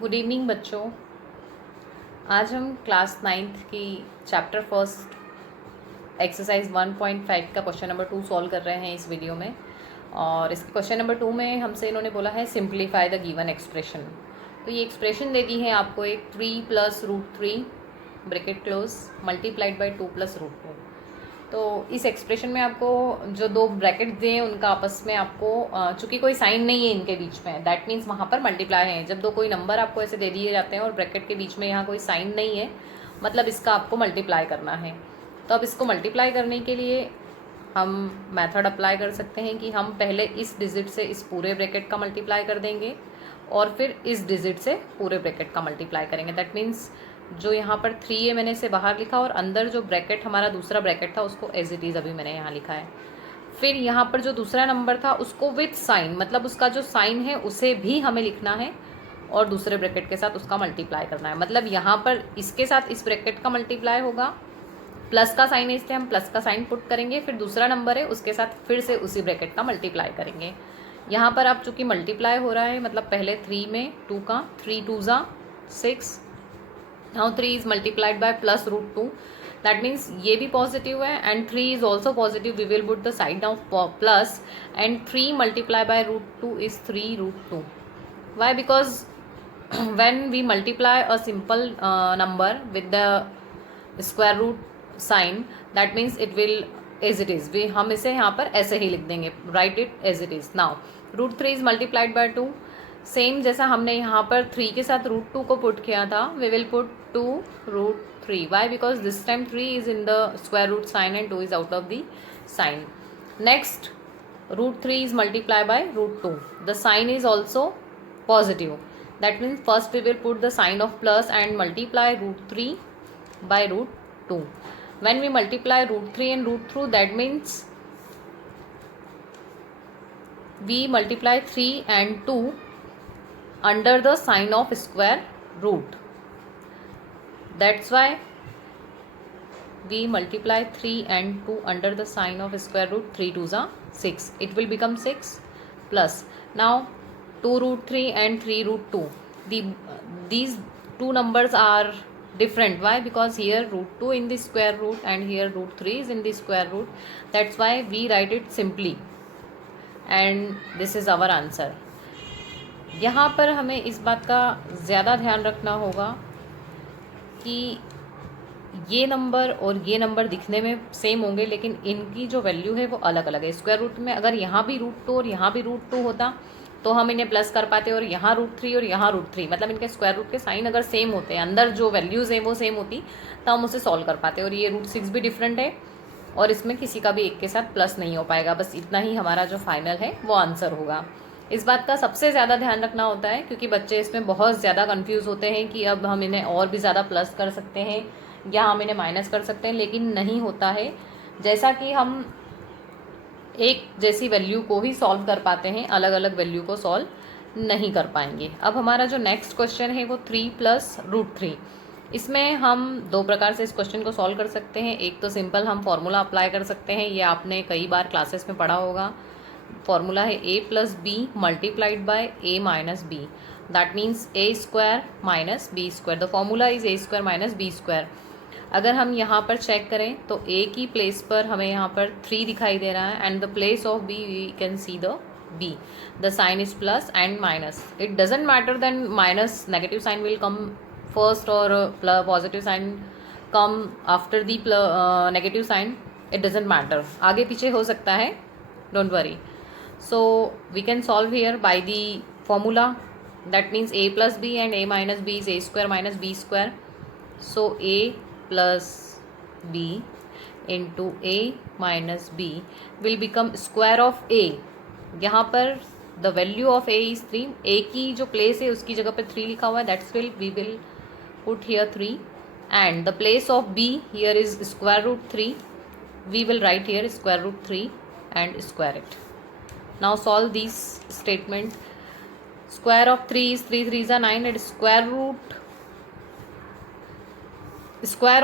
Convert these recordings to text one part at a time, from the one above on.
Good evening बच्चों। आज हम क्लास नाइन्थ की चैप्टर फर्स्ट एक्सरसाइज 1.5 का क्वेश्चन नंबर 2 सॉल्व कर रहे हैं इस वीडियो में। और इस क्वेश्चन नंबर 2 में हमसे इन्होंने बोला है सिंप्लीफाई द गिवन एक्सप्रेशन। तो ये एक्सप्रेशन दे दी है आपको एक 3 + √3 ब्रैकेट क्लोज मल्टीप्लाइड बाई 2 + √2। तो इस एक्सप्रेशन में आपको जो दो ब्रैकेट दिए हैं उनका आपस में आपको चूंकि कोई साइन नहीं है इनके बीच में, दैट मीन्स वहाँ पर मल्टीप्लाई है। जब दो कोई नंबर आपको ऐसे दे दिए जाते हैं और ब्रैकेट के बीच में यहाँ कोई साइन नहीं है, मतलब इसका आपको मल्टीप्लाई करना है। तो अब इसको मल्टीप्लाई करने के लिए हम मेथड अप्लाई कर सकते हैं कि हम पहले इस डिजिट से इस पूरे ब्रैकेट का मल्टीप्लाई कर देंगे और फिर इस डिजिट से पूरे ब्रैकेट का मल्टीप्लाई करेंगे। दैट मीन्स जो यहाँ पर 3 है मैंने इसे बाहर लिखा और अंदर जो ब्रैकेट हमारा दूसरा ब्रैकेट था उसको एज इट इज़ अभी मैंने यहाँ लिखा है। फिर यहाँ पर जो दूसरा नंबर था उसको विथ साइन, मतलब उसका जो साइन है उसे भी हमें लिखना है और दूसरे ब्रैकेट के साथ उसका मल्टीप्लाई करना है। मतलब यहाँ पर इसके साथ इस ब्रैकेट का मल्टीप्लाई होगा, प्लस का साइन है इसलिए हम प्लस का साइन पुट करेंगे, फिर दूसरा नंबर है उसके साथ फिर से उसी ब्रैकेट का मल्टीप्लाई करेंगे। यहाँ पर आप चूँकि मल्टीप्लाई हो रहा है मतलब पहले 3 में 2 का 3 2 ज़ा 6। Now 3 is multiplied by plus √2, that means ये भी पॉजिटिव है and 3 is also positive. We will put the side of plus and 3 multiply by √2 is 3√2। Why? Because when we multiply a simple number with the square root sign, that means it will as it is, we हम इसे यहाँ पर ऐसे ही लिख देंगे, write it as it is. now √3 is multiplied by 2, same जैसा हमने यहाँ पर 3 के साथ √2 को पुट किया था, we will put 2√3. why? because this time 3 is in the square root sign and 2 is out of the sign. next √3 is multiplied by √2, the sign is also positive. That means first we will put the sign of plus and multiply √3 by √2. when we multiply √3 and √2, that means we multiply 3 and 2 under the sign of square root. That's why we multiply 3 and 2 under the sign of square root. 3 2s are 6, it will become 6 plus. now 2√3 and 3√2, these two numbers are different. why? because here √2 in the square root and here √3 is in the square root. that's why we write it simply and this is our answer. यहाँ पर हमें इस बात का ज़्यादा ध्यान रखना होगा कि ये नंबर और ये नंबर दिखने में सेम होंगे लेकिन इनकी जो वैल्यू है वो अलग अलग है। स्क्वायर रूट में अगर यहाँ भी √2 और यहाँ भी √2 होता तो हम इन्हें प्लस कर पाते, और यहाँ √3 और यहाँ √3, मतलब इनके स्क्वायर रूट के साइन अगर सेम होते हैं, अंदर जो वैल्यूज़ हैं वो सेम होती, तो हम उसे सॉल्व कर पाते। और ये √6 भी डिफरेंट है और इसमें किसी का भी एक के साथ प्लस नहीं हो पाएगा। बस इतना ही हमारा जो फाइनल है वो आंसर होगा। इस बात का सबसे ज़्यादा ध्यान रखना होता है क्योंकि बच्चे इसमें बहुत ज़्यादा कन्फ्यूज़ होते हैं कि अब हम इन्हें और भी ज़्यादा प्लस कर सकते हैं या हम इन्हें माइनस कर सकते हैं, लेकिन नहीं होता है। जैसा कि हम एक जैसी वैल्यू को ही सॉल्व कर पाते हैं, अलग अलग वैल्यू को सॉल्व नहीं कर पाएंगे। अब हमारा जो नेक्स्ट क्वेश्चन है वो 3 + √3। इसमें हम दो प्रकार से इस क्वेश्चन को सॉल्व कर सकते हैं। एक तो सिंपल हम फॉर्मूला अप्लाई कर सकते हैं, ये आपने कई बार क्लासेस में पढ़ा होगा। फॉर्मूला है a + b multiplied by a - b, that means a² - b²। The formula is a² - b²। अगर हम यहाँ पर चेक करें तो a की प्लेस पर हमें यहाँ पर 3 दिखाई दे रहा है and the place of b we can see the b, the sign is plus and minus. It doesn't matter then minus negative sign will come first और positive sign come after the negative sign, it doesn't matter, आगे पीछे हो सकता है, don't worry. so we can solve here by the formula, that means a + b and a - b is a² - b². so a + b into a - b will become square of a. यहाँ पर the value of a is 3, a की जो place है उसकी जगह पर 3 लिखा हुआ है, that's will we will put here 3 and the place of b here is square root 3, we will write here square root 3 and square it. now solve these statement. square of 3 is 3 3s are 9 and square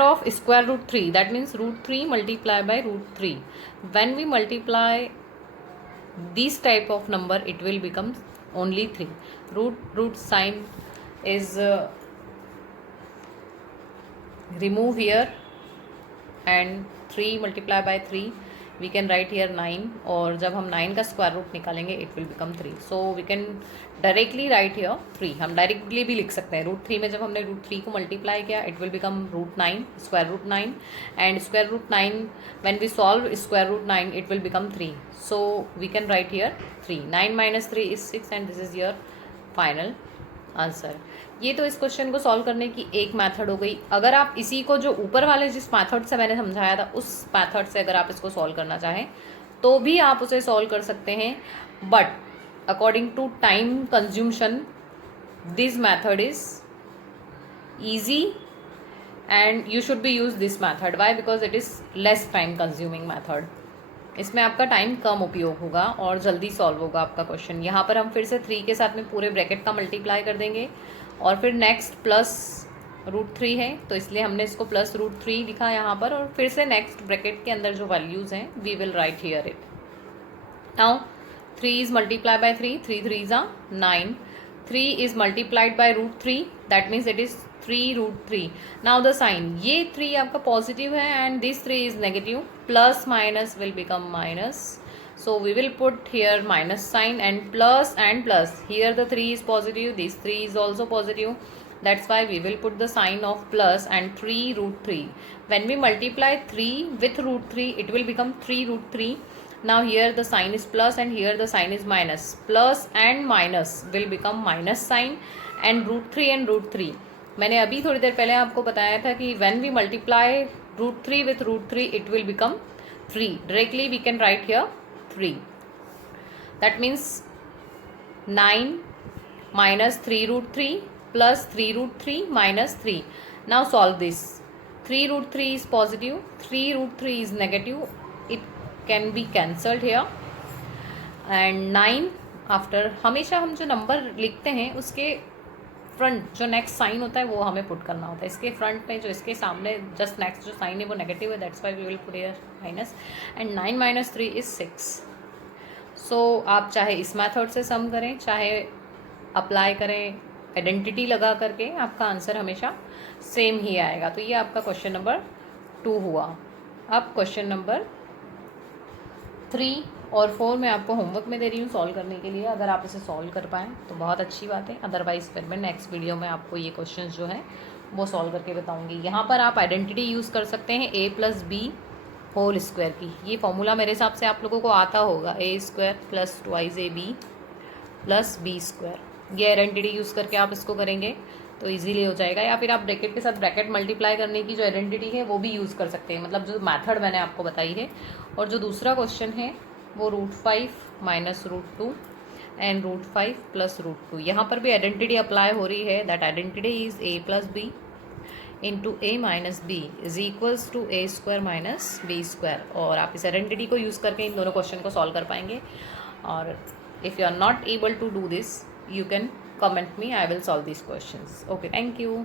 of square root 3, that means √3 multiplied by √3. when we multiply this type of number it will become only 3. root sign is remove here and 3 multiply by 3 we can write here 9, और जब हम 9 का square root निकालेंगे it will become 3. So we can directly write here 3. हम directly भी लिख सकते हैं रूट 3 में जब हमने रूट 3 को मल्टीप्लाई किया it will become root 9, square root 9, and square root 9 when we solve square root 9 it will become 3. So we can write here 3. 9 minus 3 is 6 and this is your final answer. ये तो इस question को solve करने की एक method हो गई. अगर आप इसी को जो ऊपर वाले जिस मेथड से मैंने समझाया था उस मेथड से अगर आप इसको सॉल्व करना चाहें तो भी आप उसे सॉल्व कर सकते हैं, but according to time consumption this method is easy and you should be use this method. Why? Because it is less time consuming method. इसमें आपका टाइम कम उपयोग होगा और जल्दी सॉल्व होगा आपका क्वेश्चन. यहाँ पर हम फिर से 3 के साथ में पूरे ब्रैकेट का मल्टीप्लाई कर देंगे और फिर नेक्स्ट प्लस रूट 3 है तो इसलिए हमने इसको प्लस रूट 3 लिखा यहाँ पर, और फिर से नेक्स्ट ब्रैकेट के अंदर जो वैल्यूज़ हैं we will write here it. Now 3 is multiply by 3, 3 3 are 9. 3 is multiplied by root 3, that means it is 3 root 3. Now the sign, ये 3 आपका पॉजिटिव है and this 3 is negative. Plus minus will become minus. So we will put here minus sign and plus. Here the 3 is positive, this 3 is also positive. That's why we will put the sign of plus and 3 root 3. When we multiply 3 with root 3, it will become 3 root 3. Now here the sign is plus and here the sign is minus. Plus and minus will become minus sign and root 3 and root 3. मैंने अभी थोड़ी देर पहले आपको बताया था कि when we multiply root 3 with root 3 it will become 3. Directly we can write here 3. That means 9 minus 3 root 3 plus 3 root 3 minus 3. Now solve this. 3 root 3 is positive, 3 root 3 is negative. It can be cancelled here. And 9 after, हमेशा हम जो number लिखते हैं उसके front जो next sign होता है वो हमें पुट करना होता है. इसके फ्रंट में जो इसके सामने जस्ट नेक्स्ट जो साइन है वो नेगेटिव है, that's why we will put here minus. And 9 minus 3 is 6. So आप चाहे इस मेथड से सम करें चाहे अप्लाई करें आइडेंटिटी लगा करके, आपका आंसर हमेशा सेम ही आएगा. तो ये आपका क्वेश्चन नंबर 2 हुआ. अब क्वेश्चन नंबर 3 और 4 मैं आपको होमवर्क में दे रही हूँ सॉल्व करने के लिए. अगर आप इसे सॉल्व कर पाएँ तो बहुत अच्छी बात है, अदरवाइज़ फिर मैं नेक्स्ट वीडियो में आपको ये क्वेश्चंस जो हैं वो सॉल्व करके बताऊँगी. यहाँ पर आप आइडेंटिटी यूज़ कर सकते हैं a + b होल स्क्वायर की. ये फॉर्मूला मेरे हिसाब से आप लोगों को आता होगा, a² + 2ab + b². ये आइडेंटिटी यूज़ करके आप इसको करेंगे तो इजीली हो जाएगा. या फिर आप ब्रैकेट के साथ ब्रैकेट मल्टीप्लाई करने की जो आइडेंटिटी है वो भी यूज़ कर सकते हैं, मतलब जो मेथड मैंने आपको बताई है. और जो दूसरा क्वेश्चन है वो √5 - √2 एंड √5 + √2. यहाँ पर भी आइडेंटिटी अप्लाई हो रही है. That identity is a + b into a - b is equals to a² - b². और आप इस आइडेंटिटी को यूज़ करके इन दोनों क्वेश्चन को सॉल्व कर पाएंगे. और if you are not able to do this you can comment me, I will solve these questions. Okay, thank you.